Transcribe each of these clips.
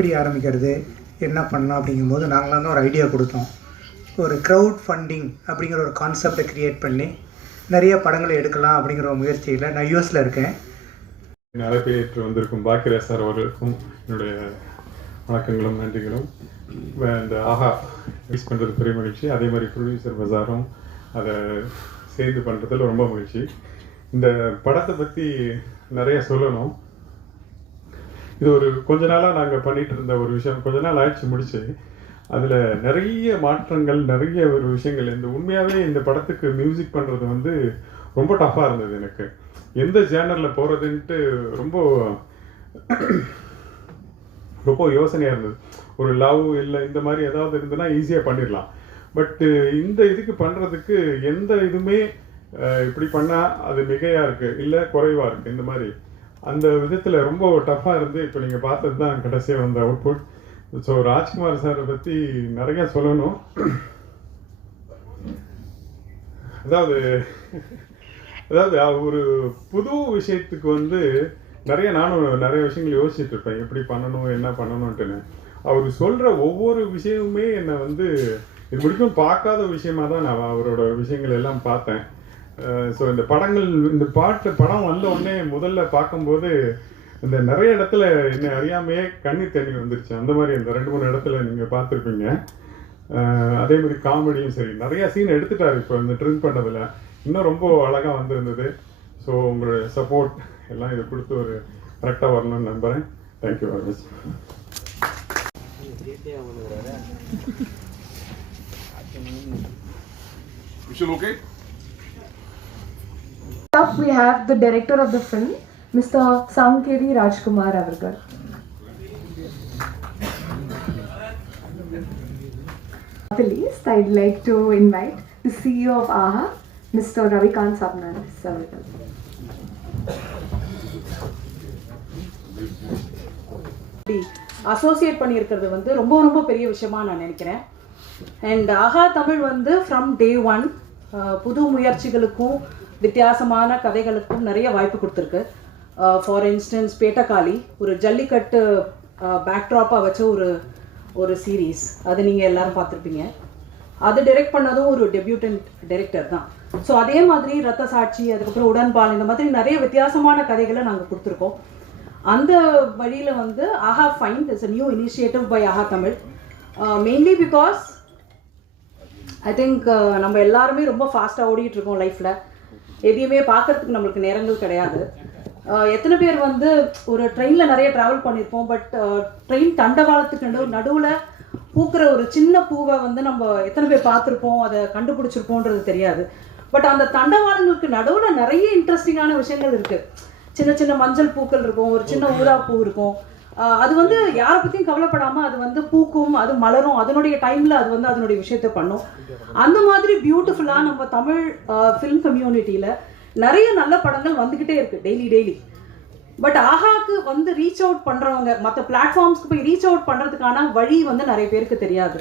எப்படி ஆரம்பிக்கிறது, என்ன பண்ணலாம் அப்படிங்கும்போது நாங்களாம் தான் ஒரு ஐடியா கொடுத்தோம். ஒரு க்ரௌட் ஃபண்டிங் அப்படிங்கிற ஒரு கான்செப்டை க்ரியேட் பண்ணி நிறைய படங்களை எடுக்கலாம் அப்படிங்கிற ஒரு முயற்சியில் நான் யூஎஸில் இருக்கேன். நடைபெற்று வந்திருக்கும் பாக்கியராஜ் சார் அவர்களுக்கும் என்னுடைய வணக்கங்களும் நன்றிகளும். இந்த ஆஹா யூஸ் பண்ணுறது பெரிய மகிழ்ச்சி. அதே மாதிரி ப்ரொடியூசர் பஜாரும் அதை சேர்ந்து பண்ணுறதுல ரொம்ப மகிழ்ச்சி. இந்த படத்தை பற்றி நிறைய சொல்லணும். இது ஒரு கொஞ்ச நாளாக நாங்கள் பண்ணிகிட்டு இருந்த ஒரு விஷயம், கொஞ்ச நாள் ஆயிடுச்சு முடிச்சு. அதில் நிறைய மாற்றங்கள், நிறைய ஒரு விஷயங்கள். இந்த உண்மையாகவே இந்த படத்துக்கு மியூசிக் பண்ணுறது வந்து ரொம்ப டஃப்பாக இருந்தது எனக்கு. எந்த ஜேனரில் போகிறதுன்ட்டு ரொம்ப ரொம்ப யோசனையாக இருந்தது. ஒரு லவ் இல்லை இந்த மாதிரி ஏதாவது இருந்ததுன்னா ஈஸியாக பண்ணிடலாம். பட்டு இந்த இதுக்கு பண்ணுறதுக்கு எந்த இதுவுமே இப்படி பண்ணால் அது மிகையாக இருக்குது இல்லை குறைவாக இருக்குது, இந்த மாதிரி அந்த விதத்தில் ரொம்ப டஃப்பாக இருந்து இப்போ நீங்கள் பார்த்தது தான் கடைசியாக வந்த அவுட்புட். ஸோ ராஜ்குமார் சாரை பற்றி நிறையா சொல்லணும். அதாவது ஒரு புது விஷயத்துக்கு வந்து நானும் நிறைய விஷயங்கள் யோசிச்சுட்டு இருப்பேன், எப்படி பண்ணணும் என்ன பண்ணணுன்ட்டுன்னு. அவர் சொல்கிற ஒவ்வொரு விஷயமுமே என்னை வந்து இது முடிக்கும் பார்க்காத விஷயமா தான் நான் அவரோட விஷயங்கள் எல்லாம் பார்த்தேன். ஸோ இந்த படங்கள், இந்த படம் வந்த உடனே முதல்ல பார்க்கும்போது இந்த நிறைய இடத்துல என்னை அறியாமையே கண்ணீர் தண்ணி வந்துருச்சு. அந்த மாதிரி இந்த 2-3 இடத்துல நீங்கள் பார்த்துருப்பீங்க. அதே மாதிரி காமெடியும் சரி, நிறையா சீன் எடுத்துட்டார் இப்போ இந்த ட்ரிம் பண்ணதில். இன்னும் ரொம்ப அழகாக வந்திருந்தது. ஸோ உங்களுடைய சப்போர்ட் எல்லாம் இதை கொடுத்து ஒரு கரெக்டாக வரணும்னு நம்புகிறேன். Thank you very much. Okay? Up we have the director of the film, Mr. Samkeri Rajkumar Avargal. Please, I'd like to invite the CEO of AHA, Mr. Ravikant Sabnanis Avargal. Associate பண்ணியிருக்கிறது வந்து ரொம்ப ரொம்ப பெரிய விஷயமா நான் நினைக்கிறேன். அண்ட் ஆஹா தமிழ் வந்து from day 1 புது முயற்சிகளுக்கும் வித்தியாசமான கதைகளுக்கும் நிறைய வாய்ப்பு கொடுத்துருக்கு. ஃபார் இன்ஸ்டன்ஸ் பேட்டகாளி ஒரு ஜல்லிக்கட்டு பேக்ட்ராப்பாக வச்ச ஒரு சீரீஸ், அது நீங்கள் எல்லாரும் பார்த்துருப்பீங்க. அது டைரக்ட் பண்ணதும் ஒரு டெபியூட்டன்ட் டைரக்டர் தான். ஸோ அதே மாதிரி ரத்த சாட்சி, அதுக்கப்புறம் உடன்பால், இந்த மாதிரி நிறைய வித்தியாசமான கதைகளை நாங்கள் கொடுத்துருக்கோம். அந்த வழியில் வந்து Aha find is a new initiative by Aha Tamil. Mainly because I think நம்ம எல்லாருமே ரொம்ப ஃபாஸ்ட்டாக ஓடிட்டு இருக்கோம் லைஃப்பில். எதையுமே பார்க்கறதுக்கு நம்மளுக்கு நேரங்கள் கிடையாது. எத்தனை பேர் வந்து ஒரு ட்ரெயினில் நிறைய ட்ராவல் பண்ணியிருப்போம், பட் ட்ரெயின் தண்டவாளத்துக்கு நடுவில் பூக்கிற ஒரு சின்ன பூவை வந்து நம்ம எத்தனை பேர் பார்த்துருப்போம், அதை கண்டுபிடிச்சிருப்போன்றது தெரியாது. பட் அந்த தண்டவாளங்களுக்கு நடுவில் நிறைய இன்ட்ரெஸ்டிங்கான விஷயங்கள் இருக்குது. சின்ன சின்ன மஞ்சள் பூக்கள் இருக்கும், ஒரு சின்ன ஊதா பூ இருக்கும். அது வந்து யாரை பற்றியும் கவலைப்படாமல் அது வந்து பூக்கும், அது மலரும், அதனுடைய டைமில் அது வந்து அதனுடைய விஷயத்தை பண்ணும். அந்த மாதிரி பியூட்டிஃபுல்லாக நம்ம தமிழ் ஃபிலிம் கம்யூனிட்டியில் நிறைய நல்ல படங்கள் வந்துக்கிட்டே இருக்குது டெய்லி. பட் ஆஹாக்கு வந்து ரீச் அவுட் பண்ணுறவங்க, மற்ற பிளாட்ஃபார்ம்ஸ்க்கு போய் ரீச் அவுட் பண்ணுறதுக்கான வழி வந்து நிறைய பேருக்கு தெரியாது.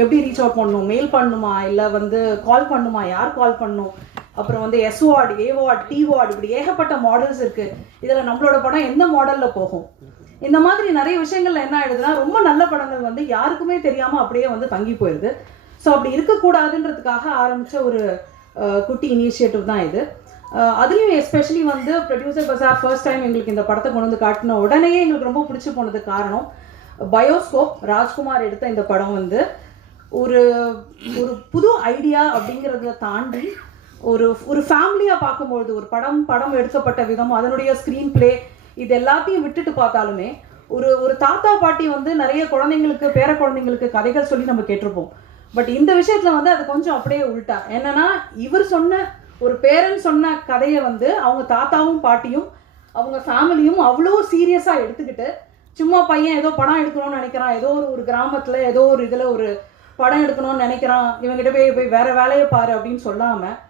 எப்படி ரீச் அவுட் பண்ணணும், மெயில் பண்ணணுமா, இல்லை வந்து கால் பண்ணணுமா, யார் கால் பண்ணணும், அப்புறம் வந்து எஸ் வார்டு, ஏ வார்டு, டி வார்டு, இப்படி ஏகப்பட்ட மாடல்ஸ் இருக்குது. இதில் நம்மளோட படம் எந்த மாடலில் போகும், இந்த மாதிரி நிறைய விஷயங்கள்ல என்ன ஆயிடுதுன்னா ரொம்ப நல்ல படங்கள் வந்து யாருக்குமே தெரியாமல் அப்படியே வந்து தங்கி போயிடுது. ஸோ அப்படி இருக்கக்கூடாதுன்றதுக்காக ஆரம்பித்த ஒரு குட்டி இனிஷியேட்டிவ் தான் இது. அதுலேயும் எஸ்பெஷலி வந்து ப்ரொடியூசர் பசார் ஃபர்ஸ்ட் டைம் எங்களுக்கு இந்த படத்தை கொண்டு வந்து காட்டின உடனே எங்களுக்கு ரொம்ப பிடிச்சி போனதுக்கு காரணம், பயோஸ்கோப் ராஜ்குமார் எடுத்த இந்த படம் வந்து ஒரு ஒரு புது ஐடியா அப்படிங்கிறத தாண்டி ஒரு ஃபேமிலியாக பார்க்கும்பொழுது ஒரு படம் எடுக்கப்பட்ட விதம், அதனுடைய ஸ்க்ரீன் பிளே, இது எல்லாத்தையும் விட்டுட்டு பார்த்தாலுமே ஒரு தாத்தா பாட்டி வந்து நிறைய குழந்தைங்களுக்கு, பேர குழந்தைங்களுக்கு கதைகள் சொல்லி நம்ம கேட்டிருப்போம். பட் இந்த விஷயத்தில் வந்து அது கொஞ்சம் அப்படியே உள்டா. என்னன்னா, இவர் சொன்ன ஒரு பேரண்ட் சொன்ன கதையை வந்து அவங்க தாத்தாவும் பாட்டியும் அவங்க ஃபேமிலியும் அவ்வளோ சீரியஸாக எடுத்துக்கிட்டு, சும்மா பையன் ஏதோ படம் எடுக்கணும்னு நினைக்கிறான், ஏதோ ஒரு கிராமத்தில் ஏதோ ஒரு இதில் ஒரு படம் எடுக்கணும்னு நினைக்கிறான், இவங்ககிட்ட போய் வேற வேலையை பாரு அப்படின்னு சொல்லாமல்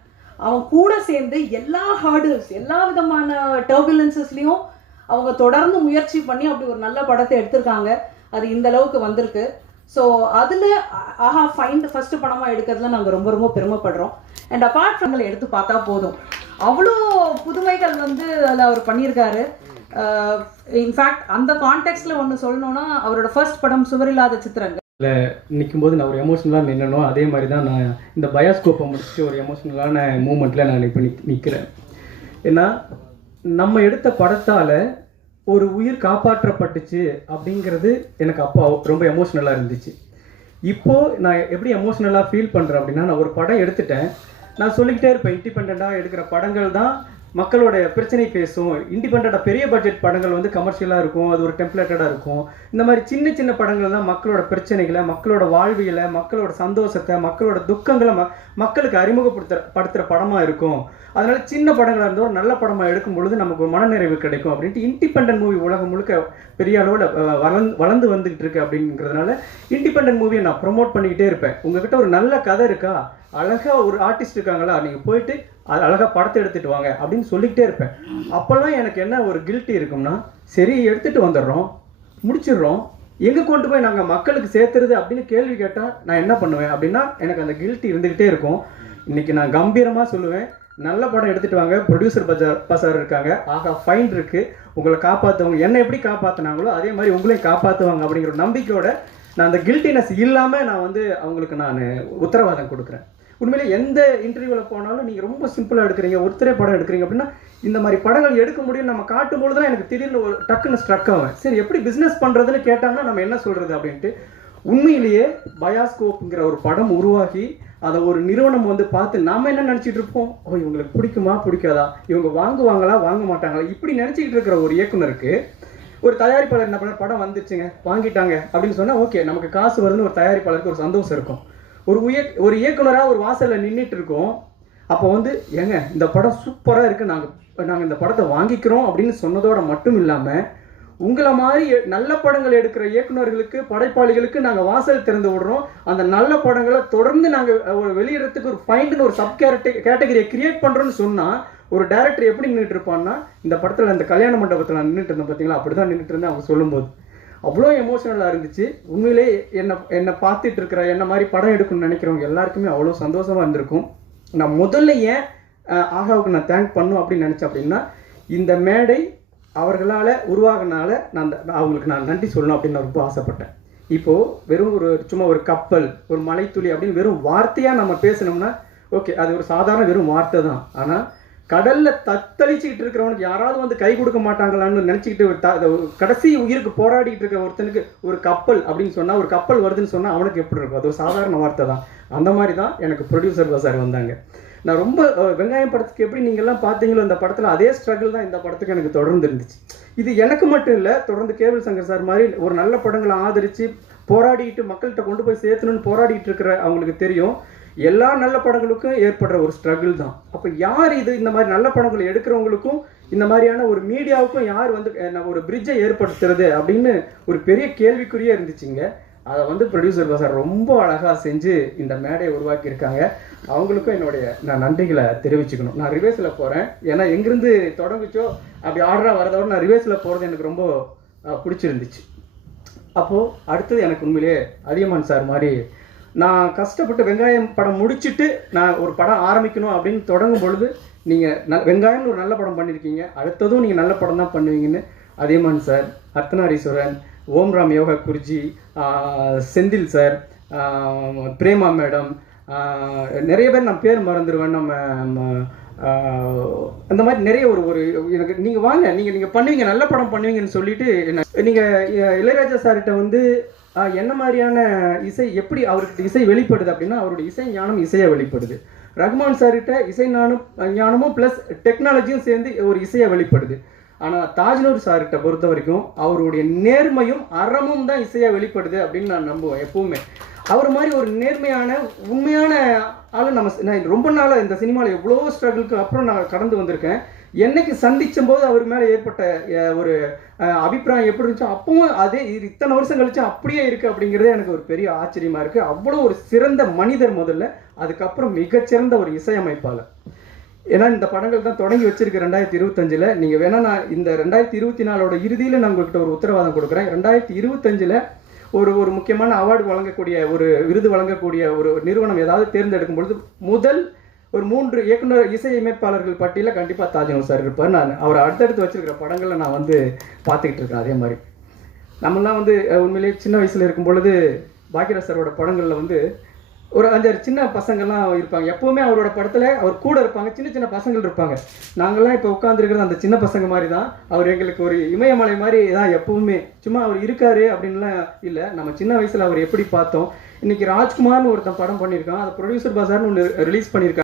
அவன் கூட சேர்ந்து எல்லா ஹார்டில்ஸ், எல்லா விதமான டர்புலன்சஸ்லையும் அவங்க தொடர்ந்து முயற்சி பண்ணி அப்படி ஒரு நல்ல படத்தை எடுத்திருக்காங்க. அது இந்த அளவுக்கு வந்திருக்கு. ஸோ அதில் ஆஹா ஃபைண்ட் ஃபஸ்ட்டு படமாக எடுக்கிறதுல நாங்கள் ரொம்ப ரொம்ப பெருமைப்படுறோம். அண்ட் அப்பார்ட் ஃப்ரம் எடுத்து பார்த்தா போதும், அவ்வளோ புதுமைகள் வந்து அதில் அவர் பண்ணியிருக்காரு. இன்ஃபேக்ட் அந்த கான்டெக்ட்ல ஒன்று சொல்லணும்னா அவரோட ஃபர்ஸ்ட் படம் சுவரில்லாத சித்திரங்கள் நிற்கும்போது நான் ஒரு எமோஷ்னலாக நின்னனோ அதே மாதிரி தான் நான் இந்த பயோஸ்கோப்பை முடிச்சுட்டு ஒரு எமோஷ்னலான மூமெண்ட்டில் நான் இப்போ நிற்கிறேன். ஏன்னா நம்ம எடுத்த படத்தால் ஒரு உயிர் காப்பாற்றப்பட்டுச்சு அப்படிங்கிறது எனக்கு அப்போ ரொம்ப எமோஷ்னலாக இருந்துச்சு. இப்போது நான் எப்படி எமோஷ்னலாக ஃபீல் பண்ணுறேன் அப்படின்னா, நான் ஒரு படம் எடுத்துட்டேன், நான் சொல்லிக்கிட்டே இருப்பேன் இண்டிபெண்ட்டாக எடுக்கிற படங்கள் தான் மக்களோட பிரச்சனை பேசும். இண்டிபெண்ட்டாக பெரிய பட்ஜெட் படங்கள் வந்து கமர்ஷியலாக இருக்கும், அது ஒரு டெம்ப்ளேட்டடாக இருக்கும். இந்த மாதிரி சின்ன சின்ன படங்கள் தான் மக்களோட பிரச்சனைகளை, மக்களோட வாழ்வியலை, மக்களோட சந்தோஷத்தை, மக்களோட துக்கங்களை மக்களுக்கு அறிமுகப்படுத்துகிற படமாக இருக்கும். அதனால் சின்ன படங்களாக இருந்தோ நல்ல படமாக எடுக்கும் பொழுது நமக்கு ஒரு மனநிறைவு கிடைக்கும் அப்படின்ட்டு இண்டிபெண்டன்ட் மூவி உலகம் முழுக்க பெரிய அளவில் வளர்ந்து வந்துக்கிட்டு இருக்கு. அப்படிங்கிறதுனால இண்டிபெண்டன்ட் மூவியை நான் ப்ரொமோட் பண்ணிக்கிட்டே இருப்பேன். உங்ககிட்ட ஒரு நல்ல கதை இருக்கா, அழகாக ஒரு ஆர்டிஸ்ட் இருக்காங்களா, நீங்கள் போயிட்டு அது அழகாக படத்தை எடுத்துகிட்டு வாங்க அப்படின்னு சொல்லிக்கிட்டே இருப்பேன். அப்போல்லாம் எனக்கு என்ன ஒரு கில்ட்டி இருக்கும்னா, சரி எடுத்துகிட்டு வந்துடுறோம், முடிச்சிடுறோம், எங்கே கொண்டு போய் நாங்கள் மக்களுக்கு சேர்த்துறது அப்படின்னு கேள்வி கேட்டால் நான் என்ன பண்ணுவேன் அப்படின்னா எனக்கு அந்த கில்ட்டி இருந்துக்கிட்டே இருக்கும். இன்றைக்கி நான் கம்பீரமாக சொல்லுவேன், நல்ல படம் எடுத்துகிட்டு வாங்க, ப்ரொடியூசர் பசார் இருக்காங்க, ஆகா ஃபைன் இருக்குது, உங்களை காப்பாற்றுவாங்க, என்னை எப்படி காப்பாற்றினாங்களோ அதே மாதிரி உங்களையும் காப்பாற்றுவாங்க அப்படிங்கிற ஒரு நம்பிக்கையோட நான் அந்த கில்ட்டினஸ் இல்லாமல் நான் வந்து அவங்களுக்கு நான் உத்தரவாதம் கொடுக்குறேன். உண்மையிலே எந்த இன்டர்வியூவில் போனாலும் நீங்கள் ரொம்ப சிம்பிளாக எடுக்கிறீங்க, ஒருத்தரே படம் எடுக்கிறீங்க அப்படின்னா இந்த மாதிரி படங்கள் எடுக்க முடியும் நம்ம காட்டும்போது தான் எனக்கு திடீர்னு ஒரு டக்குன்னு ஸ்ட்ரக் ஆகும். சரி எப்படி பிஸ்னஸ் பண்ணுறதுன்னு கேட்டாங்கன்னா நம்ம என்ன சொல்கிறது அப்படின்ட்டு உண்மையிலேயே பயாஸ்கோப்புங்கிற ஒரு படம் உருவாகி அதை ஒரு நிறுவனம் வந்து பார்த்து நாம் என்ன நினச்சிட்டு இருப்போம், ஓ இவங்களுக்கு பிடிக்குமா பிடிக்காதா, இவங்க வாங்குவாங்களா வாங்க மாட்டாங்களா, இப்படி நினச்சிக்கிட்டு இருக்கிற ஒரு இயக்குனருக்கு ஒரு தயாரிப்பாளர் என்ன பண்ண படம் வந்துருச்சுங்க வாங்கிட்டாங்க அப்படின்னு சொன்னால் ஓகே நமக்கு காசு வருதுன்னு ஒரு தயாரிப்பாளருக்கு ஒரு சந்தோஷம் இருக்கும். ஒரு இயக்குனராக ஒரு வாசலில் நின்றுட்டு இருக்கோம், அப்போ வந்து ஏங்க இந்த படம் சூப்பராக இருக்குது, நாங்கள் இந்த படத்தை வாங்கிக்கிறோம் அப்படின்னு சொன்னதோட மட்டும் இல்லாமல் உங்களை மாதிரி நல்ல படங்கள் எடுக்கிற இயக்குநர்களுக்கு படைப்பாளிகளுக்கு நாங்கள் வாசல் திறந்து விடுறோம், அந்த நல்ல படங்களை தொடர்ந்து நாங்கள் வெளியிடறதுக்கு ஒரு ஃபைண்டுன்னு ஒரு சப் கேட்டகரியை கிரியேட் பண்ணுறோன்னு சொன்னால் ஒரு டைரக்டர் எப்படி நின்றுட்டு இருப்பான்னா, இந்த படத்தில் அந்த கல்யாண மண்டபத்தில் நான் நின்றுட்டு இருந்தேன் பார்த்தீங்களா, அப்படி தான் நின்றுட்டு இருந்தேன் அவங்க சொல்லும்போது அவ்வளோ எமோஷனலாக இருந்துச்சு. உண்மையிலே என்னை பார்த்துட்டு இருக்கிற என்ன மாதிரி படம் எடுக்கணும்னு நினைக்கிறவங்க எல்லாருக்குமே அவ்வளோ சந்தோஷமாக இருந்திருக்கும். நான் முதல்ல ஏன் ஆகாவுக்கு நான் தேங்க் பண்ணும் அப்படின்னு நினச்சேன் அப்படின்னா, இந்த மேடை அவர்களால் உருவாகினால அவங்களுக்கு நான் நன்றி சொல்லணும் அப்படின்னு நான் ரொம்ப ஆசைப்பட்டேன். இப்போது வெறும் சும்மா ஒரு கப்பல், ஒரு மலைத்துளி அப்படின்னு வெறும் வார்த்தையாக நம்ம பேசணும்னா ஓகே அது ஒரு சாதாரண வெறும் வார்த்தை தான். ஆனால் கடலில் தத்தளிச்சுக்கிட்டு இருக்கிறவனுக்கு யாராவது வந்து கை கொடுக்க மாட்டாங்களான்னு நினச்சிக்கிட்டு கடைசி உயிருக்கு போராடிக்கிட்டு இருக்கிற ஒருத்தனுக்கு ஒரு கப்பல் அப்படின்னு சொன்னால், ஒரு கப்பல் வருதுன்னு சொன்னால் அவனுக்கு எப்படி இருக்கும், அது ஒரு சாதாரண வார்த்தை தான். அந்த மாதிரி தான் எனக்கு ப்ரொடியூசர் பசார் வந்தாங்க. நான் ரொம்ப வெங்காயம் படத்துக்கு எப்படி நீங்கள்லாம் பார்த்தீங்களோ இந்த படத்தில் அதே ஸ்ட்ரகிள் தான் இந்த படத்துக்கு எனக்கு தொடர்ந்து இருந்துச்சு. இது எனக்கு மட்டும் இல்லை, தொடர்ந்து கேபிள் சங்கர் சார் மாதிரி ஒரு நல்ல படங்களை ஆதரித்து போராடிட்டு மக்கள்கிட்ட கொண்டு போய் சேர்த்தணும்னு போராடிட்டு இருக்கிற அவங்களுக்கு தெரியும் எல்லா நல்ல படங்களுக்கும் ஏற்படுற ஒரு ஸ்ட்ரகிள் தான். அப்போ யார் இது இந்த மாதிரி நல்ல படங்களை எடுக்கிறவங்களுக்கும் இந்த மாதிரியான ஒரு மீடியாவுக்கும் யார் வந்து ஒரு பிரிட்ஜை ஏற்படுத்துறது அப்படின்னு ஒரு பெரிய கேள்விக்குறியே இருந்துச்சுங்க. அதை வந்து ப்ரொடியூசர் பசார் ரொம்ப அழகாக செஞ்சு இந்த மேடையை உருவாக்கியிருக்காங்க. அவங்களுக்கும் நான் நன்றிகளை தெரிவிச்சுக்கணும். நான் ரிவேஸில் போகிறேன், ஏன்னா எங்கேருந்து தொடங்குச்சோ அப்படி ஆர்டராக வரதோட நான் ரிவேஸில் போகிறது எனக்கு ரொம்ப பிடிச்சிருந்துச்சு. அப்போது அடுத்தது எனக்கு உண்மையிலே அதியமான் சார் மாதிரி நான் கஷ்டப்பட்டு வெங்காயம் படம் முடிச்சுட்டு நான் ஒரு படம் ஆரம்பிக்கணும் அப்படின்னு தொடங்கும் பொழுது நீங்கள் வெங்காயம்னு ஒரு நல்ல படம் பண்ணியிருக்கீங்க, அடுத்ததும் நீங்கள் நல்ல படம் தான் பண்ணுவீங்கன்னு Athiyaman sir, Ardhanareeswaran, Omram Yoga Guruji, Senthil sir, Prema madam, நிறைய பேர் நான் பேர் மறந்துடுவேன், நம்ம அந்த மாதிரி நிறைய ஒரு எனக்கு நீங்கள் வாங்க நீங்கள் பண்ணுவீங்க, நல்ல படம் பண்ணுவீங்கன்னு சொல்லிட்டு நீங்கள் இளையராஜா சார்கிட்ட வந்து என்ன மாதிரியான இசை எப்படி அவருக்கு இசை வெளிப்படுது அப்படின்னா அவருடைய இசை ஞானம் இசையை வெளிப்படுது. ரஹ்மான் சார்கிட்ட இசை ஞானமும் ப்ளஸ் டெக்னாலஜியும் சேர்ந்து ஒரு இசையை வெளிப்படுது. ஆனால் தாஜ்னூர் சார்கிட்ட பொறுத்த வரைக்கும் அவருடைய நேர்மையும் அறமும் தான் இசையாக வெளிப்படுது அப்படின்னு நான் நம்புவேன் எப்பவுமே. அவர் மாதிரி ஒரு நேர்மையான உண்மையான ஆள் நான் ரொம்ப நாளாக இந்த சினிமாவில் எவ்வளோ ஸ்ட்ரகிளுக்கு அப்புறம் நான் கடந்து வந்திருக்கேன். என்னைக்கு சந்திச்சும் போது அவர் மேலே ஏற்பட்ட ஒரு அபிப்பிராயம் எப்படி இருந்துச்சோ அப்பவும் அதே இத்தனை வருஷம் கழிச்சு அப்படியே இருக்குது அப்படிங்கிறதே எனக்கு ஒரு பெரிய ஆச்சரியமாக இருக்குது. அவ்வளோ ஒரு சிறந்த மனிதர் முதல்ல, அதுக்கப்புறம் மிகச்சிறந்த ஒரு இசையமைப்பாளர். ஏன்னா இந்த படங்கள் தான் தொடங்கி வச்சிருக்கு 2025. நீங்கள் வேணால் நான் இந்த 2024 இறுதியில் நான் உங்கள்கிட்ட ஒரு உத்தரவாதம் கொடுக்குறேன். 2025 ஒரு முக்கியமான அவார்டு வழங்கக்கூடிய ஒரு விருது வழங்கக்கூடிய ஒரு நிறுவனம் ஏதாவது தேர்ந்தெடுக்கும் பொழுது முதல் ஒரு 3 இயக்குனர் இசையமைப்பாளர்கள் பட்டியலில் கண்டிப்பாக தாஜ்மஹல் சார் இருப்பார். நான் அவரை அடுத்தடுத்து வச்சிருக்கிற படங்களை நான் வந்து பார்த்துக்கிட்டு இருக்கேன். அதே மாதிரி நம்மளாம் வந்து உண்மையிலேயே சின்ன வயசில் இருக்கும் பொழுது பாக்யராஜ் சாரோட படங்களில் வந்து ஒரு 5-6 சின்ன பசங்கள்லாம் இருப்பாங்க. எப்போவுமே அவரோட படத்தில் அவர் கூட இருப்பாங்க, சின்ன சின்ன பசங்கள் இருப்பாங்க. நாங்கள்லாம் இப்போ உட்காந்துருக்கிறது அந்த சின்ன பசங்க மாதிரி தான். அவர் எங்களுக்கு ஒரு இமயமலை மாதிரி தான் எப்போவுமே. சும்மா அவர் இருக்காரு அப்படின்லாம் இல்லை, நம்ம சின்ன வயசில் அவர் எப்படி பார்த்தோம். இன்றைக்கி ராஜ்குமார்னு ஒருத்தன் படம் பண்ணியிருக்கான், அதை ப்ரொடியூசர் பாசார்னு ஒன்று ரிலீஸ் பண்ணியிருக்காங்க.